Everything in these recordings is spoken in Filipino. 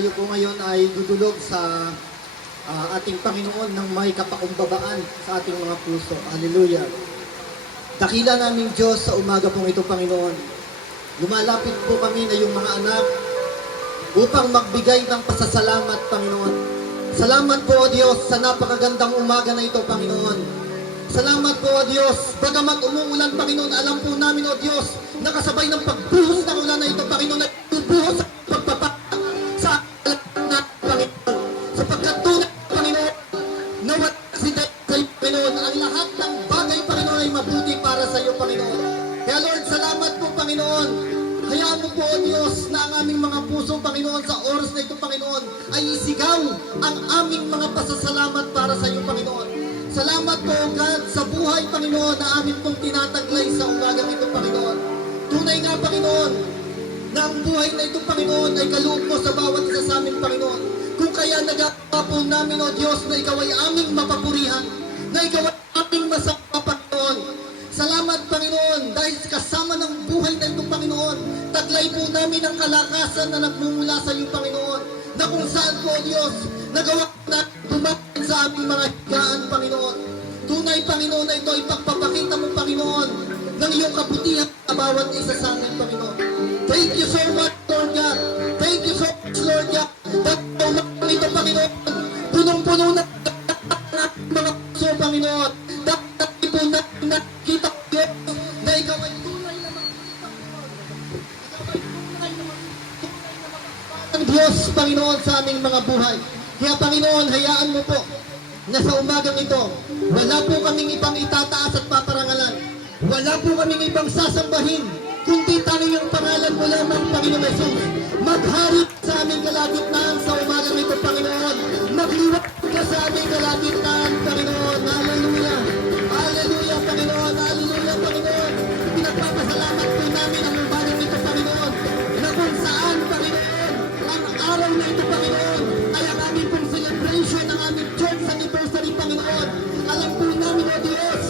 tayo po ngayon ay dudulog sa ating Panginoon ng may kapakumbabaan sa ating mga puso. Hallelujah. Dakila naming Diyos sa umaga pong ito, Panginoon. Lumalapit po kami na yung mga anak upang magbigay ng pasasalamat, Panginoon. Salamat po, O Diyos, sa napakagandang umaga na ito, Panginoon. Salamat po, O Diyos. Bagamat umuulan, Panginoon, alam po namin, O Diyos, nakasabay ng pagbuhos ng ulan na ito, Panginoon, na bubuhos sa pagpapaka sa alam na, Panginoon. Sapagkat tunay, Panginoon, na wala si sa iyo, Panginoon, ang lahat ng bagay, Panginoon, ay mabuti para sa iyo, Panginoon. Kaya, Lord, salamat po, Panginoon. Hayaan mo po, O Diyos, na ang aming mga puso, Panginoon, sa oras na ito, Panginoon, ay isigaw ang aming mga pasasalamat para sa iyo, Panginoon. Salamat po, O God, sa buhay, Panginoon, na amin pong tinataglay sa umagang ito, Panginoon. Tunay nga, Panginoon, na ang buhay na ito, Panginoon, ay kaloob mo sa bawat isa sa amin, Panginoon. Kung kaya nagagawa po namin, O Diyos, na ikaw ay aming mapapurihan, na ikaw ay aming masama, Panginoon. Salamat, Panginoon, dahil kasama ng buhay na ito, Panginoon, taglay po namin ang kalakasan na nagmumula sa iyo, Panginoon, na kung saan po, O Diyos, nagawa na tumakin sa aming mga higaan, Panginoon. Tunay, Panginoon, na ito ay pagpapakita mo, Panginoon, ng iyong kabutihan sa bawat isa sa amin, Panginoon. Thank you so much, Lord God. Thank you so much, Lord God. Dahil umagang ito, Panginoon, punong-puno na mga puso, Panginoon. Dahil po na nakita ko, na ikaw ay tunay na ang Diyos, Panginoon, sa aming mga buhay. Kaya, Panginoon, hayaan mo po na sa umagang ito, wala po kaming ibang itataas at paparangalan. Wala po kaming ibang sasambahin, kundi tanging ang pangalan mo lamang, Panginoon Jesus. Maghari sa aming kalagitnaan sa umagang ito, Panginoon. Magliwag ka sa aming kalagitnaan, Panginoon. Hallelujah. Hallelujah, Panginoon. Hallelujah, Panginoon. Pinagpapasalamat po namin ang umagang ito, Panginoon, na kung saan, Panginoon, ang araw na ito, Panginoon, ay ang aming pong celebration ng aming church anniversary, Panginoon. Alam po namin, O Diyos,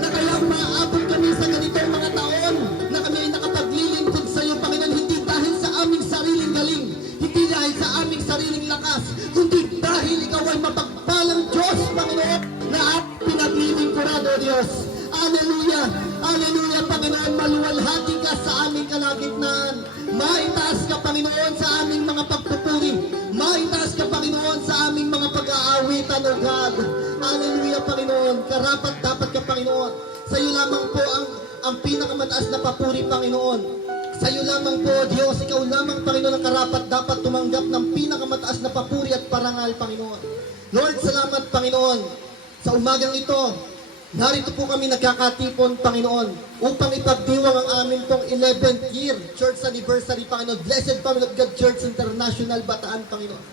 na kaya maaabot kami sa ganitong mga taon na kami ay nakapaglilingkod sa iyo, Panginoon, hindi dahil sa aming sariling galing, hindi dahil sa aming sariling lakas, kundi dahil ikaw ay mapagpalang Diyos, Panginoon, na aming pinaglilingkuran, O Diyos. Hallelujah! Hallelujah, Panginoon, maluwalhati ka sa aming kalagitnaan. Maitaas ka, Panginoon, sa aming mga pagpupuri. Maitaas ka, Panginoon, sa aming mga pag-aawitan, O God. Hallelujah, Panginoon. Karapat dapat ka, Panginoon. Sa iyo lamang po ang pinakamataas na papuri, Panginoon. Sa iyo lamang po, Diyos, ikaw lamang, Panginoon, ang karapat dapat tumanggap ng pinakamataas na papuri at parangal, Panginoon. Lord, salamat, Panginoon. Sa umagang ito, narito po kami nagkakatipon, Panginoon, upang ipagdiwang ang aming pong 11th year church anniversary, Panginoon. Blessed Family of God Church International, Bataan, Panginoon.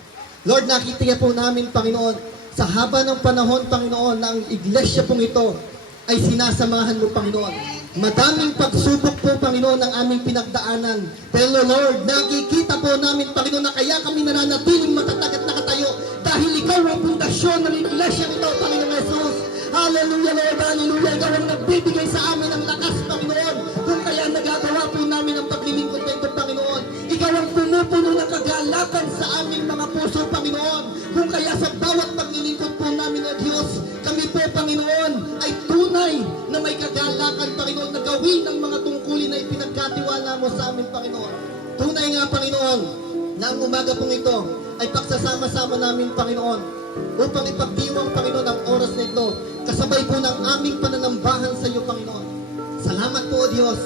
Lord, nakita po namin, Panginoon, sa haba ng panahon, Panginoon, na ang iglesia pong ito ay sinasamahan mo, Panginoon. Madaming pagsubok po, Panginoon, ang aming pinagdaanan. Pero Lord, nakikita po namin, Panginoon, na kaya kami nananatiling matatag at nakatayo dahil ikaw ang pundasyon ng iglesia nito, Panginoon Jesus. Hallelujah, Lord, hallelujah. Ikaw ang nagbibigay sa amin ng lakas, Panginoon. Kung kaya nagagawa po namin ang paglilingkod na ito, Panginoon. Ikaw ang pumupuno ng kagalakan sa aming mga puso, Panginoon. Kung kaya sa bawat paglilingkod po namin, O Diyos, kami po, Panginoon, ay tunay na may kagalakan, Panginoon, na gawin ang mga tungkulin na ipinagkatiwala mo sa amin, Panginoon. Tunay nga, Panginoon, na ang umaga pong ito ay pagsasama-sama namin, Panginoon, upang ipagdiwang, Panginoon, ang oras na ito, kasabay po ng aming pananambahan sa iyo, Panginoon. Salamat po, O Diyos.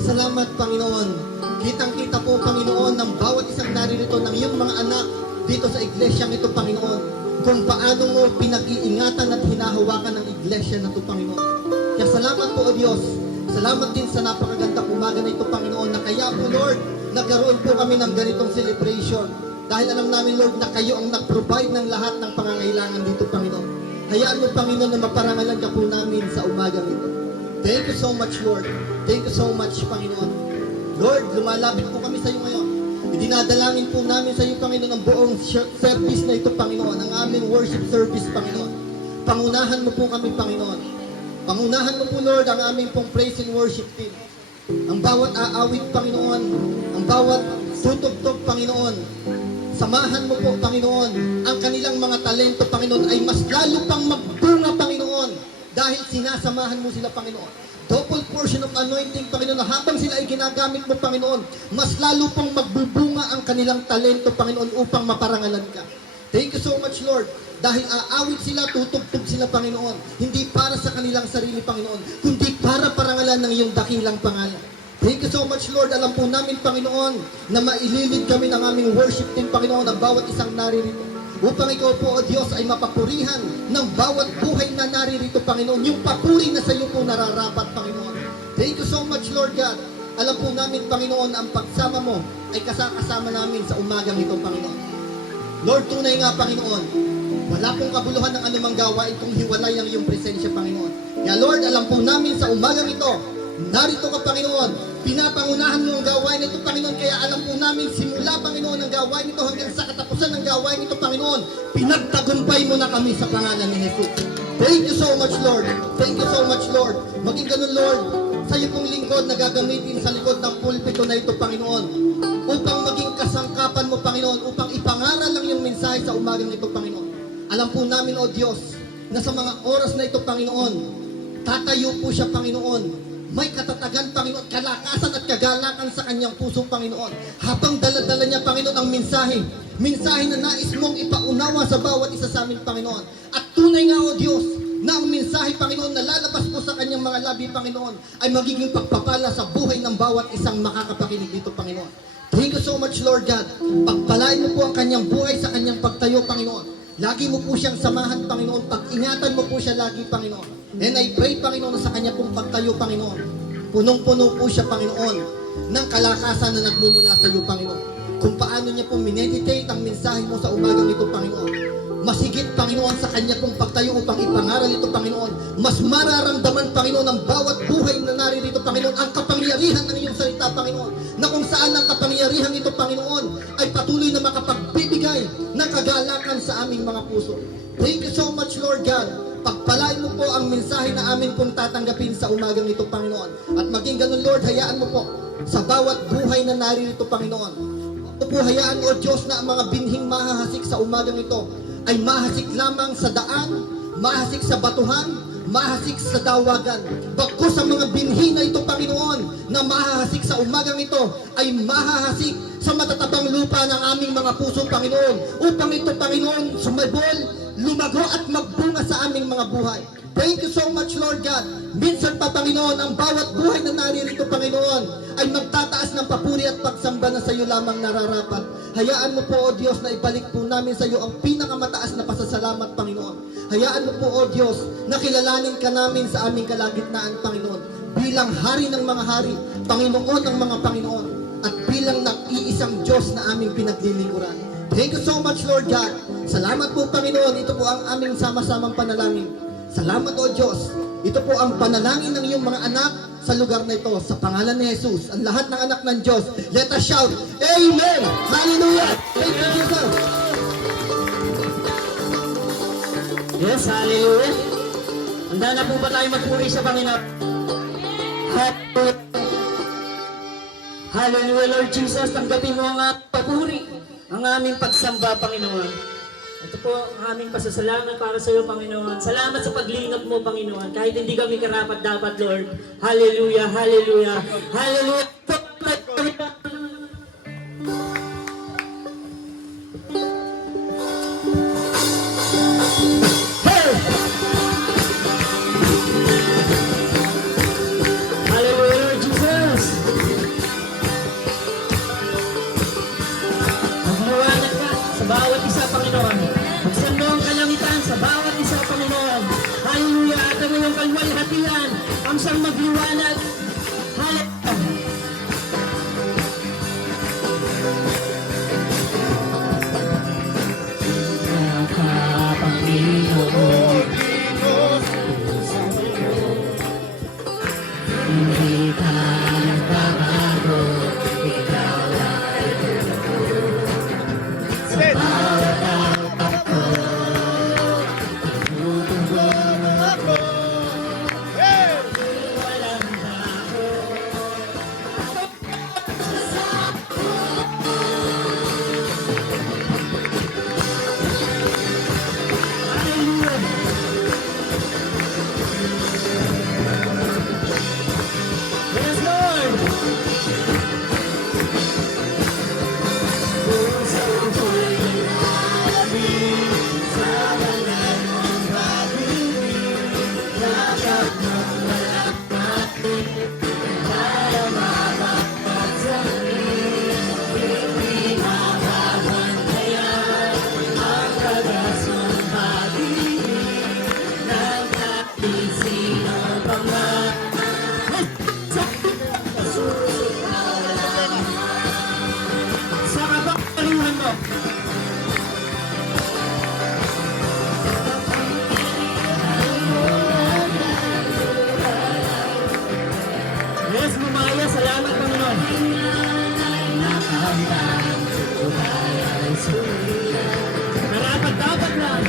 Salamat, Panginoon. Kitang-kita po, Panginoon, ng bawat isang naririto ng iyong mga anak dito sa iglesyang ito, Panginoon, kung paano mo pinag-iingatan at hinahawakan ng iglesia na ito, Panginoon. Kaya salamat po, O Diyos. Salamat din sa napakagandang umaga na ito, Panginoon, na kaya po, Lord, nagkaroon po kami ng ganitong celebration. Dahil alam namin, Lord, na kayo ang nag-provide ng lahat ng pangangailangan dito, Panginoon. Hayaan mo, Panginoon, na maparangalan ka po namin sa umagang ito. Thank you so much, Lord. Thank you so much, Panginoon. Lord, lumalapit po kami sa iyo ngayon. Idinadalangin po namin sa iyo, Panginoon, ang buong service na ito, Panginoon, ang aming worship service, Panginoon. Pangunahan mo po kami, Panginoon. Pangunahan mo po, Lord, ang aming pong praise and worship team. Ang bawat aawit, Panginoon, ang bawat tutugtog, Panginoon, Samahan mo po, Panginoon, ang kanilang mga talento, Panginoon, ay mas lalo pang magbunga, Panginoon, dahil sinasamahan mo sila, Panginoon. Double portion of anointing, Panginoon, na habang sila ay ginagamit mo, Panginoon, mas lalo pang magbubunga ang kanilang talento, Panginoon, upang maparangalan ka. Thank you so much, Lord. Dahil aawit sila, tutugtog sila, Panginoon. Hindi para sa kanilang sarili, Panginoon, kundi para parangalan ng iyong dakilang pangalan. Thank you so much, Lord. Alam po namin, Panginoon, na maililid kami ng aming worship team, Panginoon, ng bawat isang naririto. Upang ikaw po, O Diyos, ay mapapurihan ng bawat buhay na naririto, Panginoon. Yung papuri na sa iyo po nararapat, Panginoon. Thank you so much, Lord God. Alam po namin, Panginoon, ang pagsama mo ay kasama namin sa umagang ito, Panginoon. Lord, tunay nga, Panginoon, wala pong kabuluhan ng anumang gawain kung hiwalay ang iyong presensya, Panginoon. Kaya, Lord, alam po namin sa umagang ito, narito ka, Panginoon. Pinapangunahan mo ang gawain nito, Panginoon. Kaya alam po namin, simula, Panginoon, ang gawain nito hanggang sa katapusan ng gawain nito, Panginoon, pinagtagumpay mo na kami sa pangalan ni Jesus. Thank you so much, Lord. Thank you so much, Lord. Maging ganun, Lord, sa iyo pong lingkod na gagamitin sa likod ng pulpito na ito, Panginoon, upang maging kasangkapan mo, Panginoon, upang ipangaral lang yung mensahe sa umagang ito, Panginoon. Alam po namin, O Diyos, na sa mga oras na ito, Panginoon, tatayo po siya, Panginoon. May katatagan, Panginoon, kalakasan at kagalakan sa kanyang puso, Panginoon. Habang dala-dala niya, Panginoon, ang mensahe na nais mong ipaunawa sa bawat isa sa amin, Panginoon. At tunay nga, O Diyos, na ang mensahe, Panginoon, na lalabas po sa kanyang mga labi, Panginoon, ay magiging pagpapala sa buhay ng bawat isang makakapakinig dito, Panginoon. Thank you so much, Lord God. Pagpalain mo po ang kanyang buhay sa kanyang pagtayo, Panginoon. Lagi mo po siyang samahan, Panginoon. Pag-ingatan mo po siya lagi, Panginoon. And I pray, Panginoon, sa kanya pong pagtayo, Panginoon. Punong-puno po siya, Panginoon, ng kalakasan na nagmumula sa iyo, Panginoon. Kung paano niya pong mineditate ang mensahe mo sa umagang ito, Panginoon. Masigit, Panginoon, sa kanya pong pagtayo upang ipangaral ito, Panginoon. Mas mararamdaman, Panginoon, ng bawat buhay na naririto, Panginoon, ang kapangyarihan ng iyong salita, Panginoon. Na kung saan ang kapangyarihan ito, Panginoon, ay patuloy na makapagbibigay ng kagalakan sa aming mga puso. Thank you so much, Lord God. Pagpalain mo po ang mensahe na amin pong tatanggapin sa umagang ito, Panginoon. At maging ganun, Lord, hayaan mo po sa bawat buhay na naririto, Panginoon. O po, hayaan, O Diyos, na ang mga binhing mahahasik sa umagang ito ay mahasik lamang sa daan, mahasik sa batuhan, mahasik sa dawagan. Bagkus sa mga binhi na ito, Panginoon, na mahahasik sa umagang ito, ay mahahasik sa matatabang lupa ng aming mga puso, Panginoon. Upang ito, Panginoon, sumibol, lumago at magbunga sa aming mga buhay. Thank you so much, Lord God. Minsan pa, Panginoon, ang bawat buhay na naririto, Panginoon, ay magtataas ng papuri at pagsamba na sa iyo lamang nararapat. Hayaan mo po, O Diyos, na ibalik po namin sa iyo ang pinakamataas na pasasalamat, Panginoon. Hayaan mo po, O Diyos, na kilalanin ka namin sa aming kalagitnaan, Panginoon, bilang hari ng mga hari, Panginoon ng mga Panginoon, at bilang nag-iisang Diyos na aming pinaglilingkuran. Thank you so much, Lord God. Salamat po, Panginoon. Ito po ang aming sama-samang panalangin. Salamat, O Diyos. Ito po ang panalangin ng iyong mga anak sa lugar na ito. Sa pangalan ni Jesus, ang lahat ng anak ng Diyos, let us shout, Amen! Hallelujah! Thank you, Jesus! Yes, hallelujah. Handa na po ba tayo magpuri sa Panginoon? Hallelujah, Lord Jesus. Tanggapin mo ang papuri, ang aming pagsamba, Panginoon. Ito po ang aming pasasalamat para sa iyo, Panginoon. Salamat sa paglingap mo, Panginoon. Kahit hindi kami karapat dapat, Lord. Hallelujah, hallelujah, hallelujah. Hey! Hallelujah, Lord Jesus. Magliwanag ka sa bawat isa, Panginoon. Magsanlo ang kalangitan sa bawat isa, Panginoon. Hallelujah. At ang iyong kalwalhatian ang siyang magliwanag. Hallelujah. Panginoon, hindi ka nagbabago, ikaw ay sa bawat tapak ko, tutulungan mo ako, walang bago. sumaya. Salamat, Panginoon. Narapat dapat lang.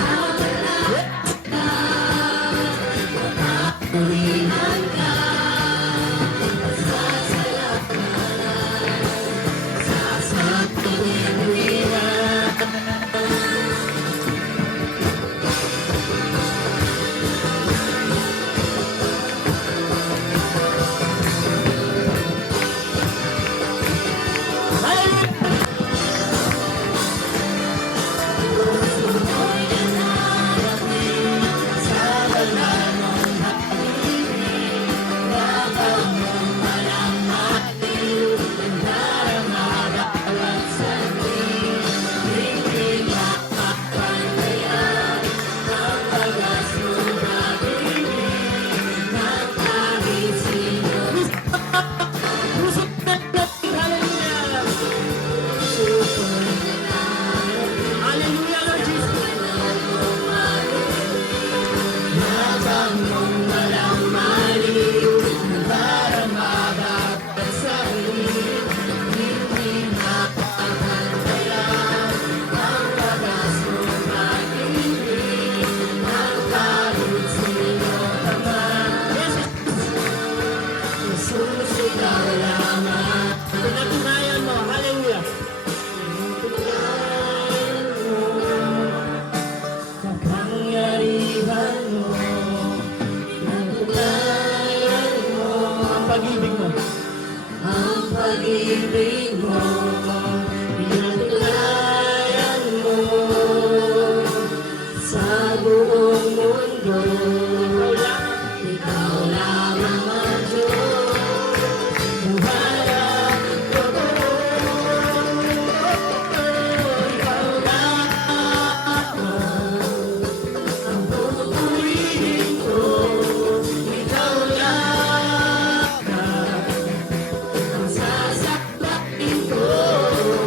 Hallelujah, Lord Jesus. Pinatunayan mo, hallelujah. Kapangyarihan mo, pinatunayan mo, ang pag-ibig mo. Ang pag-ibig mo, pinatunayan mo sa buong mundo. Ikaw lamang ang Diyos, buhay at totoo. Ikaw lamang ang pupurihin ko. Ikaw lamang ang sasaklatin ko.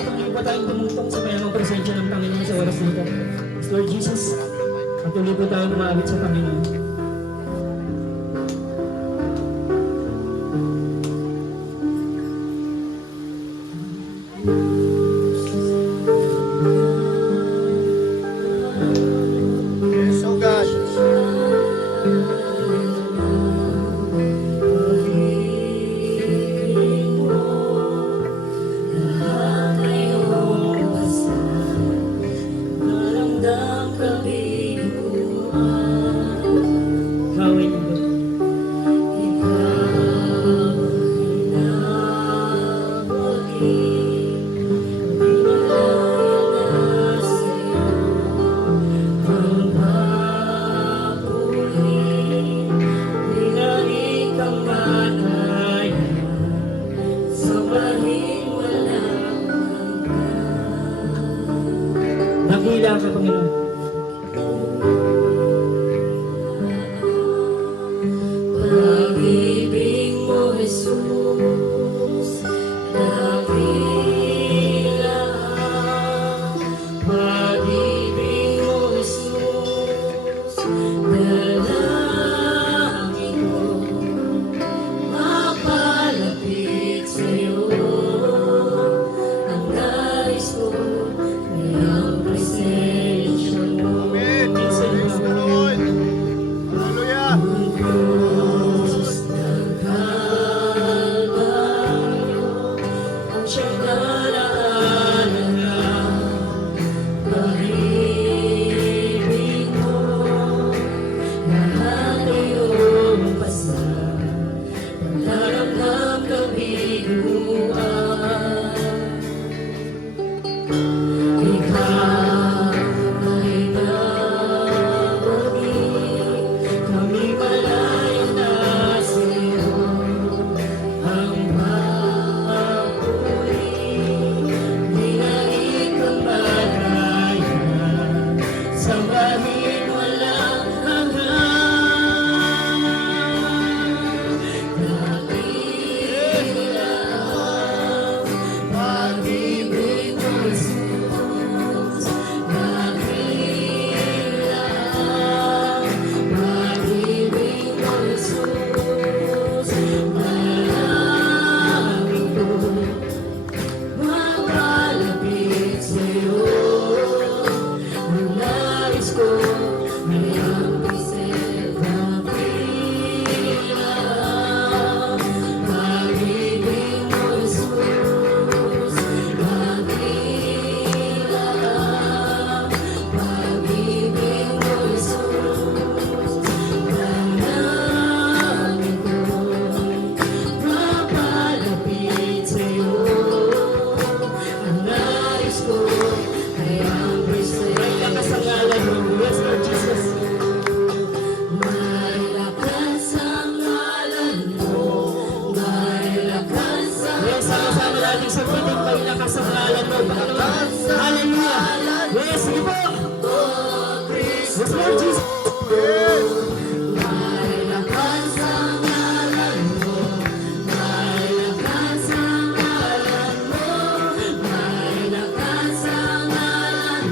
patuloy po tayong tumutong sa mayamang presensya ng Panginoon sa oras nito. Lord Jesus, patuloy po tayong umabot sa Panginoon. Yes, oh God. Gawin mo. Dakila ka, Panginoon. Pag-ibig mo, Jesus, dakila. Pag-ibig mo, Jesus, dalangin ko, mapalapit sa'yo. Ang nais ko ay ang presensya mo. Diyos ng Kalbaryo, ang siyang daraanan na pag-ibig mo, lahat ay iyong basta, pagdaramdam ng biguan. Ikaw ay nabagin, kami malaya na sa'yo. Ang mapuri, di na ikamadaya, sambahin walang hanggan. Dakila, pag-ibig mo, Jesus, dakila, pag-ibig mo, Jesus, dalangin ko, mapalapit sa'yo. Ang nais ko ay ang pisil ng dakila, pag-ibig mo, Jesus, dakila, pag-ibig mo, Jesus, dalangin ko, mapalapit sa'yo. Ang nais ko ay ang May lakas ang ngalan mo. Yes, Lord Jesus. may lakas ang ngalan mo, may lakas ang Yes, sama-sama nating sabihin, may lakas ang ngalan mo, Panginoon. Hallelujah. Yes, sige po. Yes, Lord Jesus. may lakas ang ngalan mo, may lakas ang ngalan mo, may lakas ang ngalan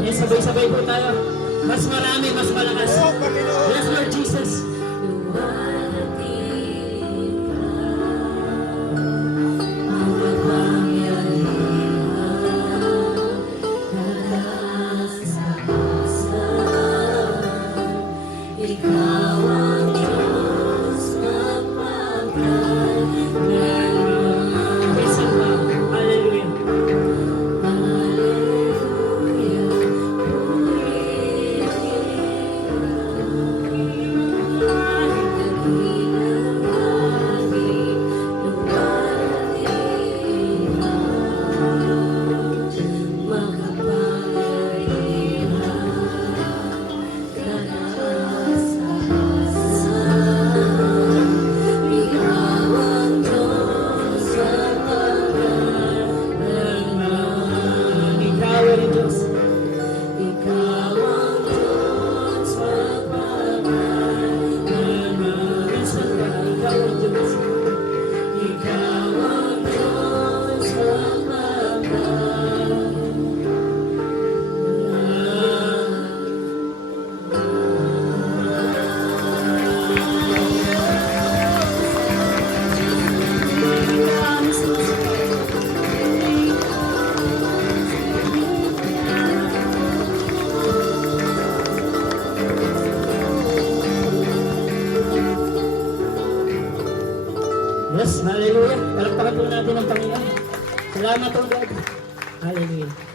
Yes, sabay-sabay po tayo. Mas marami, mas malakas. Yes, Lord Jesus. Ikaw ang Diyos mapagmahal. Praise and love. Hallelujah. Ikaw ang Diyos. Ikaw ang Diyos mapagmahal. Praise and love. Ikaw ang Diyos. Ikaw ang Diyos mapagmahal. Yes, hallelujah. Palakpakan po natin ang Panginoon. Salamat po, Lord. Hallelujah.